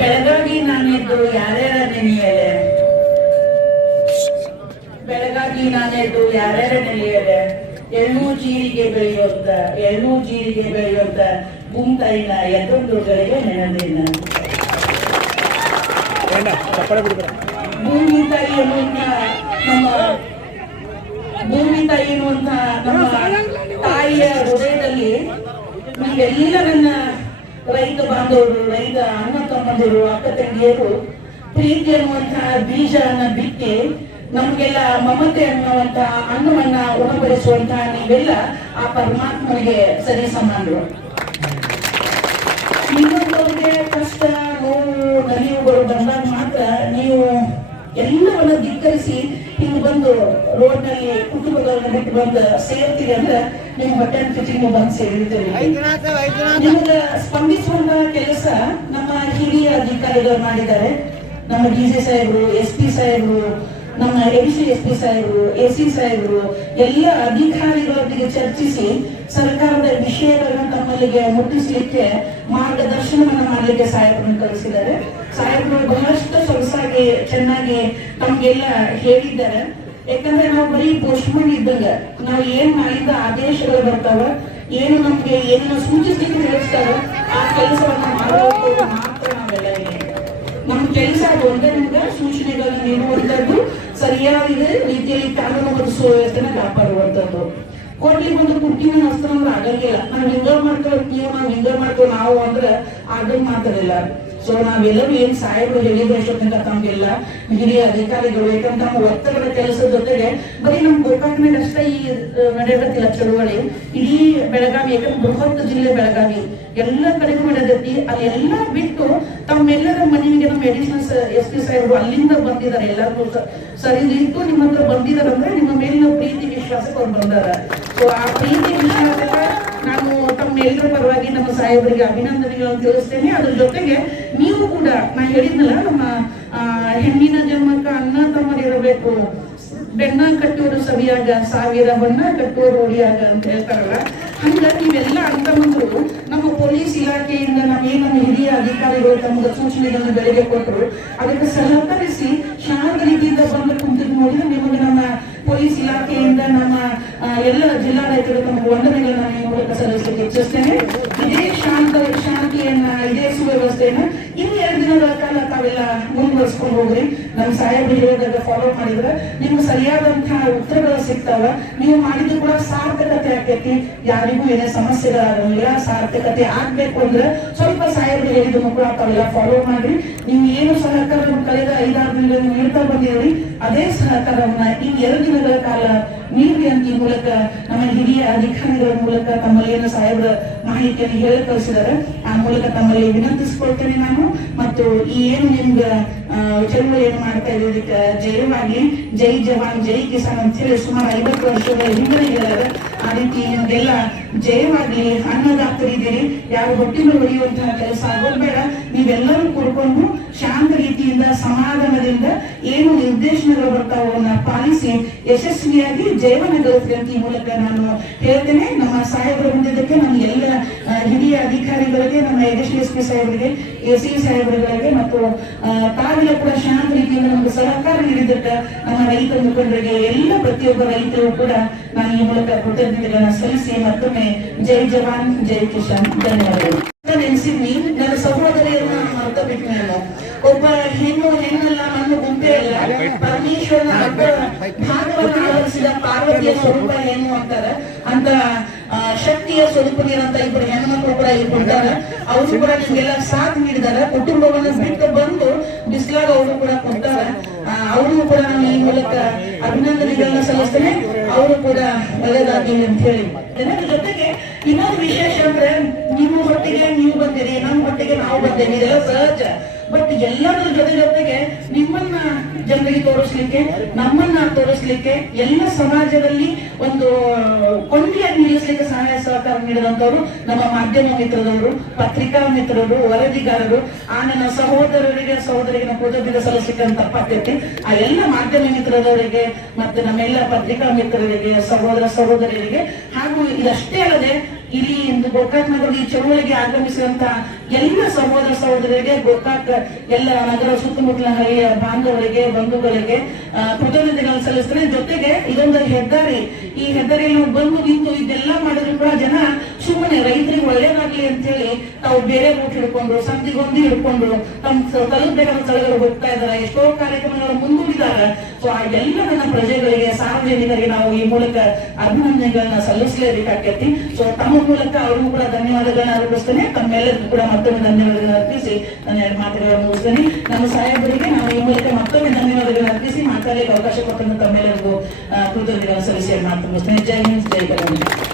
ಬೆಳಗಾಗಿ ನಾನೆದ್ದು ಯಾರ್ಯಾರ ನೆನೆಯಲೆ, ಬೆಳಗಾಗಿ ನಾನೆದ್ದು ಯಾರ್ಯಾರ ನೆನೆಯಲೆ, ಎಳ್ಳು ಜೀರಿಗೆ ಬೆಳೆಯುವಂತ ಗುಂತಾಯಿನ ಎದ್ದೊಂದುಗಳಿಗೆ ನೆನೆದಿನ ಭೂಮಿ ತಾಯಿ ಎನ್ನುವಂತ ನಮ್ಮ ತಾಯಿಯ ಹೃದಯದಲ್ಲಿ ನಮ್ಗೆಲ್ಲರನ್ನ ರೈತ ಬಾಂಧವರು, ರೈತ ಅಣ್ಣ ತಮ್ಮಂದಿರು, ಅಕ್ಕ ತಂಗಿಯರು ಪ್ರೀತಿ ಅನ್ನುವಂತಹ ಬೀಜವನ್ನ ಬಿತ್ತಿ ನಮ್ಗೆಲ್ಲ ಮಮತೆ ಅನ್ನುವಂತ ಅನ್ನವನ್ನ ಉಣಬಡಿಸುವಂತಹ ನೀವೆಲ್ಲ ಆ ಪರಮಾತ್ಮನಿಗೆ ಸರಿ ಸಮಾನರು. ಇನ್ನೊಂದವ್ರಿಗೆ ಕಷ್ಟ, ನೋವು, ನಲಿವುಗಳು ಬಂದಾಗ ಮಾತ್ರ ನೀವು ಎಲ್ಲವನ್ನ ಧಿಕ್ಕರಿಸಿ ಹಿಂಗ್ ಬಂದು ರೋಡ್ ನಲ್ಲಿ ಕುಟುಂಬಗಳನ್ನ ಬಿಟ್ಟು ಬಂದು ಸೇರ್ತೀರಿ ಅಂದ್ರೆ ನಿಮ್ ಹೊಟ್ಟೆ ಫಿಟಿಂಗ್ ಬಂದು ಸೇರಿರ್ತೀರಿ. ನಿಮ್ಗೆ ಸ್ಪಂದಿಸುವಂತ ಕೆಲಸ ನಮ್ಮ ಹಿರಿಯ ಅಧಿಕಾರಿಗಳು ಮಾಡಿದ್ದಾರೆ. ನಮ್ಮ ಡಿಸಿ ಸಾಹೇಬರು, SP ಸಾಹೇಬರು, ನಮ್ಮ SP ಸಾಹೇಬರು, AC ಸಾಹೇಬರು ಎಲ್ಲ ಅಧಿಕಾರಿಗಳೊಂದಿಗೆ ಚರ್ಚಿಸಿ ಸರ್ಕಾರದ ವಿಷಯಗಳನ್ನ ತಮ್ಮಲ್ಲಿಗೆ ಮುಟ್ಟಿಸಲಿಕ್ಕೆ ಮಾರ್ಗದರ್ಶನವನ್ನ ಮಾಡಲಿಕ್ಕೆ ಸಾಹೇಬರನ್ನು ಕಳಿಸಿದ್ದಾರೆ. ಸಾಹೇಬರು ಬಹಳಷ್ಟು ಸೊಗಸಾಗಿ ಚೆನ್ನಾಗಿ ತಮ್ಗೆಲ್ಲ ಹೇಳಿದ್ದಾರೆ. ಯಾಕಂದ್ರೆ ನಾವು ಬರೀ ಪೋಸ್ಟ್ಮನ್ ಇದ್ದಾಗ ನಾವು ಏನ್ ಮಾಡಿದ ಆದೇಶಗಳು ಬರ್ತಾವ, ಏನು ನಮ್ಗೆ ಏನು ಸೂಚಿಸ್ಲಿಕ್ಕೆ ತಿಳಿಸ್ತಾರ, ಆ ಕೆಲಸವನ್ನ ಮಾಡಬೇಕು ಮಾತ್ರ ನಾವೆಲ್ಲ ನಮ್ಮ ಕೆಲಸ ಒಂದೇ ನಮ್ಗೆ ಸೂಚನೆಗಳನ್ನ ನೀಡುವಂತದ್ದು, ಸರಿಯಾದ ರೀತಿಯಲ್ಲಿ ಕಾನೂನು ಸುವ್ಯವಸ್ಥೆನ ಕಾಪಾಡುವಂತದ್ದು. ಕೊಡ್ಲಿಕ್ಕೆ ಒಂದು ಕುಟ್ಟಿನ ಅಸ್ತ್ರ ಅಂದ್ರೆ ಆಗಂಗಿಲ್ಲ. ನಾವ್ ಹಿಂಗ ಮಾಡ್ತೇವೆ ನಾವು ಅಂದ್ರೆ ಆಗಂಗ್ ಮಾತಾಡಿಲ್ಲ. ಸೊ ನಾವೆಲ್ಲರೂ ಏನ್ ಸಾಹೇಬರು ಹೇಳಿದ್ರೆ ಎಷ್ಟೊತ್ತಿನ ತಮ್ಗೆಲ್ಲ ಹಿರಿಯ ಅಧಿಕಾರಿಗಳು, ಯಾಕಂದ್ರೆ ನಮ್ಮ ಒತ್ತಡದ ಕೆಲಸದ ಜೊತೆಗೆ ಬರೀ ನಮ್ ಗೋಕಾಕ್ ಮೇಲೆ ಅಷ್ಟೇ ಈ ನಡೆಯತ್ತಿಲ್ಲ ಚಳುವಳಿ. ಇಡೀ ಬೆಳಗಾವಿ, ಯಾಕಂದ್ರೆ ಬೃಹತ್ ಜಿಲ್ಲೆ ಬೆಳಗಾವಿ, ಎಲ್ಲ ಕಡೆಗೂ ನಡೆದೈತಿ. ಅದೆಲ್ಲ ಬಿಟ್ಟು ತಮ್ಮೆಲ್ಲರ ಮನೆಗೆ ನಮ್ಮ ಅಡಿಷನಲ್ SP ಸಾಹೇಬರು ಅಲ್ಲಿಂದ ಬಂದಿದ್ದಾರೆ. ಎಲ್ಲರಿಗೂ ಸರಿ ನಿಂತು ನಿಮ್ಮ ಹತ್ರ ಬಂದಿದ್ದಾರೆ ಅಂದ್ರೆ ನಿಮ್ಮ ಮೇಲಿನ ಪ್ರೀತಿ ವಿಶ್ವಾಸಕ್ಕೆ ಅವ್ರು ಬಂದಾರ. ಸೊ ಆ ಪ್ರೀತಿ ವಿಶ್ವಾಸಕ್ಕೆ ನಾನು ತಮ್ಮೆಲ್ಲರ ಪರವಾಗಿ ನಮ್ಮ ಸಾಹೇಬರಿಗೆ ಅಭಿನಂದನೆಗಳನ್ನು ತಿಳಿಸ್ತೇನೆ. ಅದ್ರ ಜೊತೆಗೆ ನೀವು ಕೂಡ ನಾ ಹೇಳಿದ್ನಲ್ಲ, ನಮ್ಮ ಹೆಣ್ಣಿನ ಜನ್ಮಕ್ಕ ಅಣ್ಣ ತಮ್ಮರಿರಬೇಕು, ಬೆಣ್ಣ ಕಟ್ಟುವರು ಸವಿಯಾಗ, ಸಾವಿರ ಬಣ್ಣ ಕಟ್ಟುವರು ಓಡಿಯಾಗ ಅಂತ ಹೇಳ್ತಾರಲ್ಲ, ಹಂಗ ನೀವೆಲ್ಲ ಅಣ್ಣತಮ್ಮಂದ್ರು ನಮ್ಮ ಪೊಲೀಸ್ ಇಲಾಖೆಯಿಂದ ನಮ್ಮ ಹಿರಿಯ ಅಧಿಕಾರಿಗಳು ತಮ್ಮ ಸೂಚನೆಗಳನ್ನು ಬೆಳಗ್ಗೆ ಕೊಟ್ಟರು. ಅದಕ್ಕೆ ಸಹಕರಿಸಿ ಶಾಂತ ರೀತಿಯಿಂದ ಬಂದು ಕುಂತಿದ್ದು ನೋಡಿದ್ರೆ ನಿಮಗೆ ನಮ್ಮ ಪೊಲೀಸ್ ಇಲಾಖೆಯಿಂದ ನಮ್ಮ ಎಲ್ಲ ಜಿಲ್ಲಾಡಳಿತರು ತಮ್ಮ ವಂದನೆಗಳನ್ನ ಈ ಮೂಲಕ ಸಲ್ಲಿಸಲಿಕ್ಕೆ ಇಚ್ಛಿಸ್ತೇನೆ. ಇದೇ ಶಾಂತಿಯನ್ನ, ಇದೇ ಸುವ್ಯವಸ್ಥೆಯನ್ನ ಇನ್ನು 2 ದಿನಗಳ ಕಾಲ ತಾವೆಲ್ಲ ಮುಂದುವರಿಸ್ಕೊಂಡು ಹೋಗ್ರಿ. ನಮ್ಮ ಸಾಹೇಬರು ಹೇಳಿದಾಗ ಫಾಲೋ ಮಾಡಿದ್ರೆ ನಿಮ್ಗೆ ಸರಿಯಾದಂತಹ ಉತ್ತರಗಳು ಸಿಗ್ತಾವ. ನೀವು ಮಾಡಿದ್ರು ಕೂಡ ಸಾರ್ಥಕತೆ ಆಗ್ತೈತಿ, ಯಾರಿಗೂ ಏನೇ ಸಮಸ್ಯೆಗಳಾಗಂಗಿಲ್ಲ. ಸಾರ್ಥಕತೆ ಆಗ್ಬೇಕು ಅಂದ್ರೆ ಸ್ವಲ್ಪ ಸಾಹೇಬರು ಹೇಳಿದ್ರು ಕೂಡ ತಾವೆಲ್ಲ ಫಾಲೋ ಮಾಡ್ರಿ. ನೀವು ಏನು ಸಹಕಾರ ಕಳೆದ 5-6 ದಿನಗಳು ನೀಡ್ತಾ ಬಂದಿದ್ರಿ, ಅದೇ ಸಹಕಾರವನ್ನ ಈ 2 ದಿನಗಳ ಕಾಲ ನೀಡಿ ಅಂತ ಈ ಮೂಲಕ ನಮ್ಮ ಹಿರಿಯ ಅಧಿಕಾರಿಗಳ ಮೂಲಕ ತಮ್ಮಲ್ಲಿ ಏನು ಸಾಹೇಬರ ಮಾಹಿತಿಯನ್ನು ಹೇಳಿ ಕಳಿಸಿದ್ದಾರೆ. ಆ ಮೂಲಕ ತಮ್ಮಲ್ಲಿ ವಿನಂತಿಸಿಕೊಳ್ತೇನೆ ನಾನು. ಮತ್ತು ಈ ಏನು ನಿಮ್ಗೆ ಚಳುವಳಿ ಏನು ಮಾಡ್ತಾ ಇರೋದಕ್ಕೆ ಜಯವಾಗ್ಲಿ, ಜೈ ಜವಾನ್ ಜೈ ಕಿಸಾನ್ ಅಂತ ಹೇಳಿ ಸುಮಾರು 50 ವರ್ಷಗಳ ಹಿಂದೆ ಹೇಳಿದ್ದಾರೆ. ಆ ರೀತಿ ನಿಮ್ಗೆಲ್ಲ ಜಯವಾಗ್ಲಿ. ಅನ್ನದಾತರಿದ್ದೀರಿ, ಯಾರು ಹೊಟ್ಟಿಲು ಹೊಡೆಯುವಂತಹ ಕೆಲಸ ಆಗೋದ್ಬೇಡ. ನೀವೆಲ್ಲರೂ ಕೂಡ್ಕೊಂಡು ಶಾಂತ ರೀತಿಯಿಂದ ಸಮಾಧಾನದಿಂದ ಏನು ನಿರ್ದೇಶನಗಳು ಬರ್ತಾವೋ ಅವನ್ನ ಪಾಲಿಸಿ ಯಶಸ್ವಿಯಾಗಿ ಜೀವನ ಗಳಿಸ್ಲಿ ಅಂತ ಈ ಮೂಲಕ ನಾನು ಹೇಳ್ತೇನೆ. ನಮ್ಮ ಸಾಹೇಬರು ಬಂದಿದ್ದಕ್ಕೆ ನಮ್ಮ ಎಲ್ಲ ಹಿರಿಯ ಅಧಿಕಾರಿಗಳಿಗೆ, ನಮ್ಮ SP ಸಾಹೇಬರಿಗೆ, AC ಸಾಹೇಬರುಗಳಿಗೆ ಮತ್ತು ತಾವೆಲ್ಲ ಕೂಡ ಶಾಂತ ರೀತಿಯಿಂದ ನಮಗೆ ಸಹಕಾರ ನೀಡಿದ್ದಕ್ಕೆ ನಮ್ಮ ರೈತ ಮುಖಂಡರಿಗೆ, ಎಲ್ಲ ಪ್ರತಿಯೊಬ್ಬ ರೈತರು ಕೂಡ ನಾನು ಈ ಮೂಲಕ ಕೃತಜ್ಞತೆಗಳನ್ನ ಸಲ್ಲಿಸಿ ಮತ್ತೊಮ್ಮೆ ಜೈ ಜವಾನ್ ಜೈ ಕಿಸಾನ್ ಧನ್ಯವಾದಗಳು. ನೆನೆಸಿದ್ವಿ ನನ್ನ ಸಹೋದರಿಯನ್ನ ಮರ್ತ ಬಿಟ್ಟು ನಾನು ಒಬ್ಬ ಹೆಣ್ಣಲ್ಲ, ನನ್ನ ಗುಂಪೆ ಅಲ್ಲ, ಪರಮೇಶ್ವರನ ಭಾಗವನ್ನು ಆವರಿಸಿದ ಪಾರ್ವತಿಯ ಸ್ವರೂಪ ಏನು ಅಂತಾರ. ಅಂತ ಶಕ್ತಿಯ ಸ್ವರೂಪನೇನಂತ 2 ಹೆಣ್ಮಕ್ಳು ಕೂಡ ಇಟ್ಕೊಳ್ತಾರ. ಅವರು ಕೂಡ ನಿಮ್ಗೆಲ್ಲ ಸಾಥ್ ನೀಡಿದಾರ. ಕುಟುಂಬವನ್ನು ಬಿಟ್ಟು ಬಂದು ಬಿಸ್ಲಾಗ ಅವರು ಕೂಡ ಕೊಡ್ತಾರ. ಅವ್ರಿಗೂ ಕೂಡ ನಾನು ಈ ಮೂಲಕ ಅಭಿನಂದನೆಗಳನ್ನ ಸಲ್ಲಿಸ್ತೇನೆ. ಅವರು ಕೂಡ ಒಳ್ಳೆಯದಾಗಿ ಅಂತ ಹೇಳಿ. ಅದ್ರ ಜೊತೆಗೆ ಇನ್ನೊಂದು ವಿಶೇಷ ಅಂದ್ರೆ, ನಿಮ್ಮ ಹೊಟ್ಟಿಗೆ ನೀವು ಬಂದಿರಿ, ನಮ್ಮ ಹೊಟ್ಟಿಗೆ ನಾವು ಬಂದೇವಿ, ಇದೆಲ್ಲ ಸಹಜ. ಬಟ್ ಎಲ್ಲರ ಜೊತೆಗೆ ನಿಮ್ಮನ್ನ ಜನರಿಗೆ ತೋರಿಸ್ಲಿಕ್ಕೆ, ನಮ್ಮನ್ನ ತೋರಿಸ್ಲಿಕ್ಕೆ, ಎಲ್ಲ ಸಮಾಜದಲ್ಲಿ ಒಂದು ಕೊಂಡಿಯಾಗಿ ನಿಲ್ಲಿಸ್ಲಿಕ್ಕೆ ಸಹಾಯ ಸಹಕಾರ ನೀಡಿದಂತವರು ನಮ್ಮ ಮಾಧ್ಯಮ ಮಿತ್ರದವರು, ಪತ್ರಿಕಾ ಮಿತ್ರರು, ವರದಿಗಾರರು. ಆ ನನ್ನ ಸಹೋದರರಿಗೆ ಸಹೋದರಿಗೆ ಕೃತಜ್ಞತೆ ಸಲ್ಲಿಸಲಿಕ್ಕೆ ಅಂತ ತಪ್ಪಾಗ್ತೈತಿ. ಆ ಎಲ್ಲ ಮಾಧ್ಯಮ ಮಿತ್ರದವರಿಗೆ ಮತ್ತೆ ನಮ್ಮೆಲ್ಲ ಪತ್ರಿಕಾ ಮಿತ್ರರಿಗೆ, ಸಹೋದರ ಸಹೋದರಿಯರಿಗೆ, ಹಾಗೂ ಇದಷ್ಟೇ ಅಲ್ಲದೆ ಇಲ್ಲಿ ಇಂದು ಗೋಕಾಕ್ ನಗರದ ಈ ಚಳುವಳಿಗೆ ಆಗಮಿಸಿದಂತ ಎಲ್ಲ ಸಹೋದರ ಸಹೋದರರಿಗೆ ಗೋಕಾಕ್ ಎಲ್ಲ ನಗರ ಸುತ್ತಮುತ್ತಲ ಹಳ್ಳಿಯ ಬಾಂಧವರಿಗೆ ಬಂಧುಗಳಿಗೆ ಕೃತಜ್ಞತೆಗಳನ್ನು ಸಲ್ಲಿಸ್ತೇನೆ. ಜೊತೆಗೆ ಇದೊಂದು ಹೆದ್ದಾರಿ, ಈ ಹೆದ್ದಾರಿಯಲ್ಲಿ ನಾವು ಬಂದು ನಿಂತು ಇದೆಲ್ಲ ಮಾಡಿದ್ರು ಕೂಡ ಜನ ಸುಮ್ಮನೆ ರೈತರಿಗೆ ಒಳ್ಳೇದಾಗ್ಲಿ ಅಂತ ಹೇಳಿ ತಾವು ಬೇರೆ ರೂಟ್ ಹಿಡ್ಕೊಂಡು ಸಂಧಿಗೊಂದಿ ಹಿಡ್ಕೊಂಡು ತಮ್ಮ ತಲುಪಬೇಕಾದ ಸ್ಥಳಗಳು ಹೋಗ್ತಾ ಇದ್ದಾರೆ. ಎಷ್ಟೋ ಕಾರ್ಯಕ್ರಮಗಳು ಮುಂದೂಡಿದ್ದಾರೆ. ಸೊ ಆ ಎಲ್ಲ ನನ್ನ ಪ್ರಜೆಗಳಿಗೆ ಸಾರ್ವಜನಿಕರಿಗೆ ನಾವು ಈ ಮೂಲಕ ಅಭಿನಂದನೆಗಳನ್ನ ಸಲ್ಲಿಸಲೇಬೇಕಾಗ್ತೈತಿ. ಸೊ ತಮ್ಮ ಮೂಲಕ ಅವ್ರಿಗೂ ಕೂಡ ಧನ್ಯವಾದಗಳನ್ನ ಅರ್ಪಿಸ್ತೇನೆ. ತಮ್ಮೆಲ್ಲರಿಗೂ ಕೂಡ ಮತ್ತೊಮ್ಮೆ ಧನ್ಯವಾದಗಳನ್ನ ಅರ್ಪಿಸಿ ನನ್ನ ಎರಡು ಮಾತುಗಳನ್ನು ಮುಗಿಸ್ತೇನೆ. ನಮ್ಮ ಸಾಹೇಬರಿಗೆ ನಾವು ಈ ಮೂಲಕ ಮತ್ತೊಮ್ಮೆ ಧನ್ಯವಾದಗಳನ್ನ ಅರ್ಪಿಸಿ ಮಾತಾಡಲಿಕ್ಕೆ ಅವಕಾಶ ಕೊಟ್ಟಂತ ತಮ್ಮೆಲ್ಲರಿಗೂ ಕೃತಜ್ಞತೆಗಳನ್ನು ಸಲ್ಲಿಸಿ ಮಾತು ಮುಗಿಸ್ತೇನೆ. ಜೈ ಹಿಂದ್, ಜೈ ಕರ್ನಾಟಕ.